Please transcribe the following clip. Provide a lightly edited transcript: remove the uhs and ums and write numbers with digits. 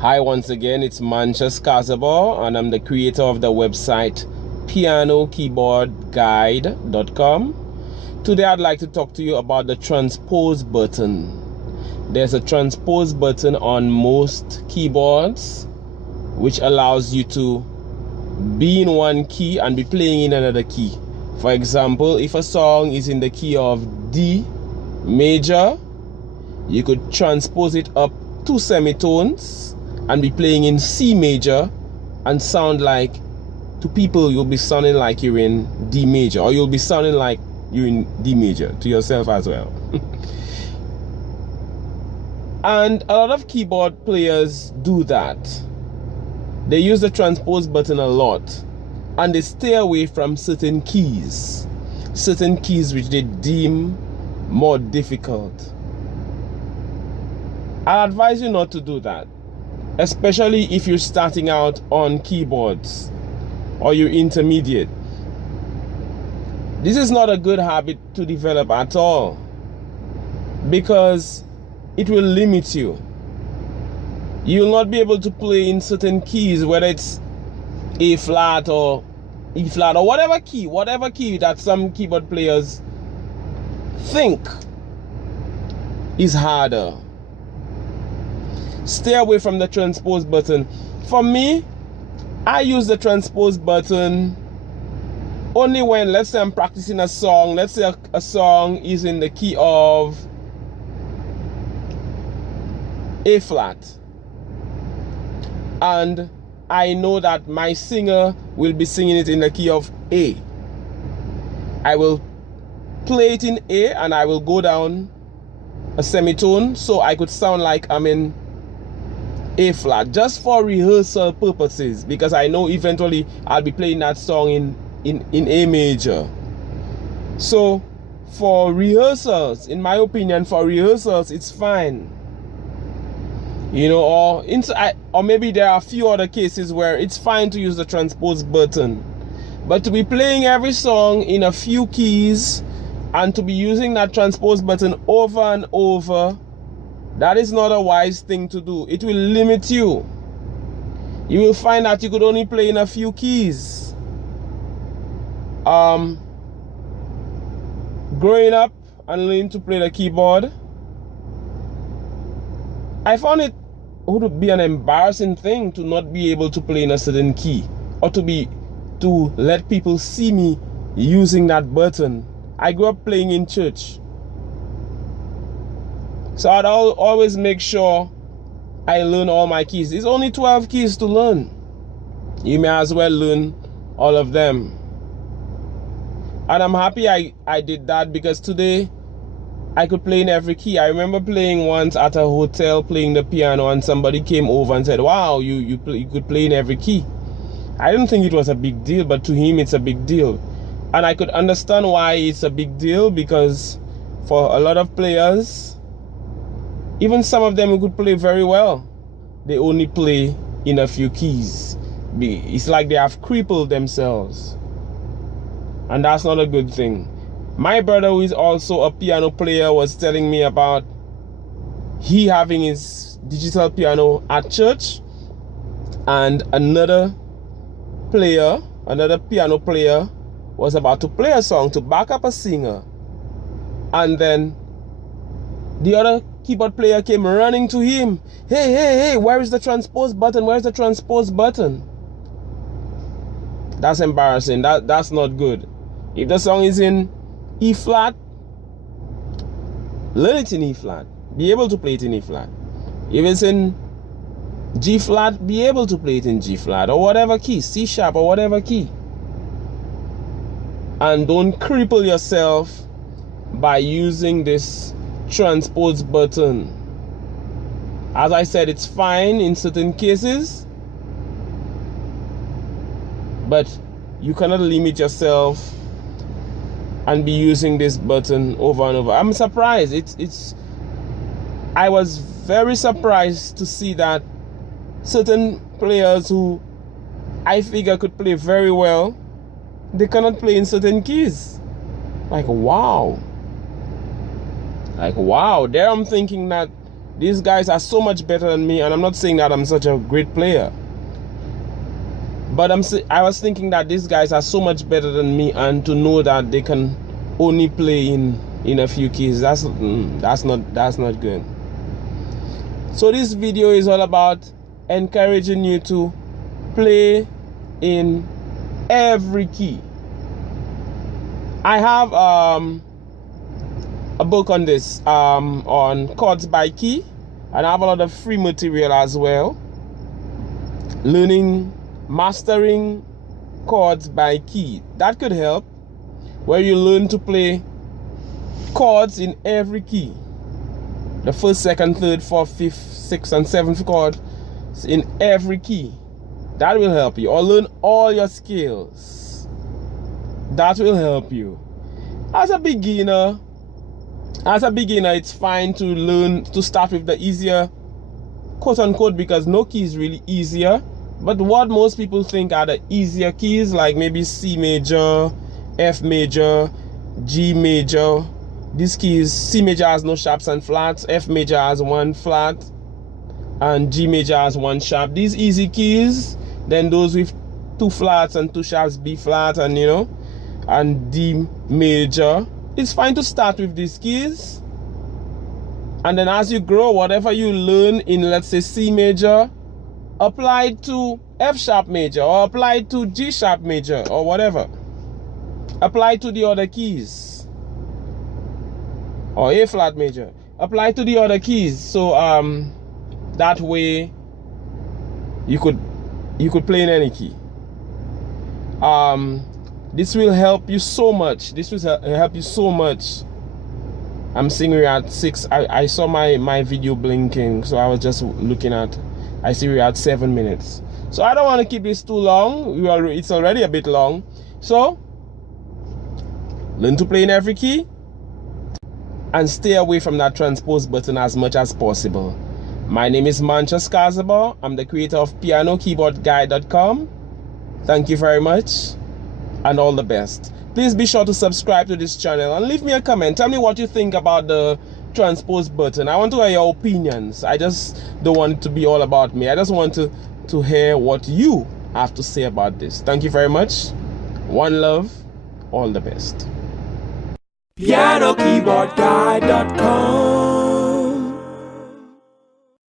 Hi, once again, it's Manchas Casabo, and I'm the creator of the website pianokeyboardguide.com. Today I'd like to talk to you about the transpose button. There's a transpose button on most keyboards which allows you to be in one key and be playing in another key. For example, if a song is in the key of D major, you could transpose it up 2 semitones and be playing in C major and sound like, to people, you'll be sounding like you're in D major, or you'll be sounding like you're in D major to yourself as well. And a lot of keyboard players do that. They use the transpose button a lot, and they stay away from certain keys which they deem more difficult. I advise you not to do that, especially if you're starting out on keyboards or you're intermediate. This is not a good habit to develop at all, because it will limit you. You will not be able to play in certain keys, whether it's A flat or E flat or whatever key that some keyboard players think is harder. Stay away from the transpose button. For me, I use the transpose button only when, let's say I'm practicing a song. Let's say a song is in the key of A flat, and I know that my singer will be singing it in the key of A. I will play it in A and I will go down a semitone so I could sound like I'm in A flat, just for rehearsal purposes, because I know eventually I'll be playing that song in A major. So for rehearsals, in my opinion, for rehearsals, it's fine. You know, or maybe there are a few other cases where it's fine to use the transpose button. But to be playing every song in a few keys and to be using that transpose button over and over, that is not a wise thing to do. It will limit you. You will find that you could only play in a few keys. Growing up and learning to play the keyboard, I found it would be an embarrassing thing to not be able to play in a certain key, or to let people see me using that button. I grew up playing in church, so I'd always make sure I learn all my keys. It's only 12 keys to learn. You may as well learn all of them. And I'm happy I did that, because today I could play in every key. I remember playing once at a hotel, playing the piano, and somebody came over and said, "Wow, you could play in every key." I didn't think it was a big deal, but to him it's a big deal. And I could understand why it's a big deal, because for a lot of players, even some of them who could play very well, they only play in a few keys. It's like they have crippled themselves, and that's not a good thing. My brother, who is also a piano player, was telling me about he having his digital piano at church, and another piano player was about to play a song to back up a singer, and then the other keyboard player came running to him. Hey, where is the transpose button? Where's the transpose button? That's embarrassing. That's not good. If the song is in E flat, learn it in E flat. Be able to play it in E flat. If it's in G flat, be able to play it in G flat, or whatever key, C sharp or whatever key. And don't cripple yourself by using this transpose button. As I said, it's fine in certain cases, but you cannot limit yourself and be using this button over and over. I'm surprised. I was very surprised to see that certain players who I figure could play very well, they cannot play in certain keys. Like, wow. There I'm thinking that These guys are so much better than me, and I'm not saying that I'm such a great player, but I was thinking that these guys are so much better than me, and to know that they can only play in a few keys, that's not good. So this video is all about encouraging you to play in every key. I have a book on this, on Chords By Key, and I have a lot of free material as well. Mastering chords by key. That could help, where you learn to play chords in every key. The first, second, third, fourth, fifth, sixth, and seventh chord in every key. That will help you. Or learn all your scales. That will help you. As a beginner, it's fine to learn to start with the easier, quote unquote, because no key is really easier. But what most people think are the easier keys, like maybe C major, F major, G major. These keys, C major has no sharps and flats, F major has one flat, and G major has one sharp. These easy keys, then those with two flats and two sharps, B flat, and and D major. It's fine to start with these keys, and then as you grow, whatever you learn in, let's say, C major, apply to F sharp major, or apply to G sharp major, or whatever. Apply to the other keys, or A flat major. Apply to the other keys, so that way you could play in any key. This will help you so much. This will help you so much. I'm seeing we're at 6. I saw my video blinking, so I was just looking at. I see we're at 7 minutes. So I don't want to keep this too long. It's already a bit long. So learn to play in every key, and stay away from that transpose button as much as possible. My name is Manchas Kazaba. I'm the creator of pianokeyboardguide.com. Thank you very much, and all the best. Please be sure to subscribe to this channel and leave me a comment. Tell me what you think about the transpose button. I want to hear your opinions. I just don't want it to be all about me. I just want to hear what you have to say about this. Thank you very much. One love. All the best. pianokeyboardguide.com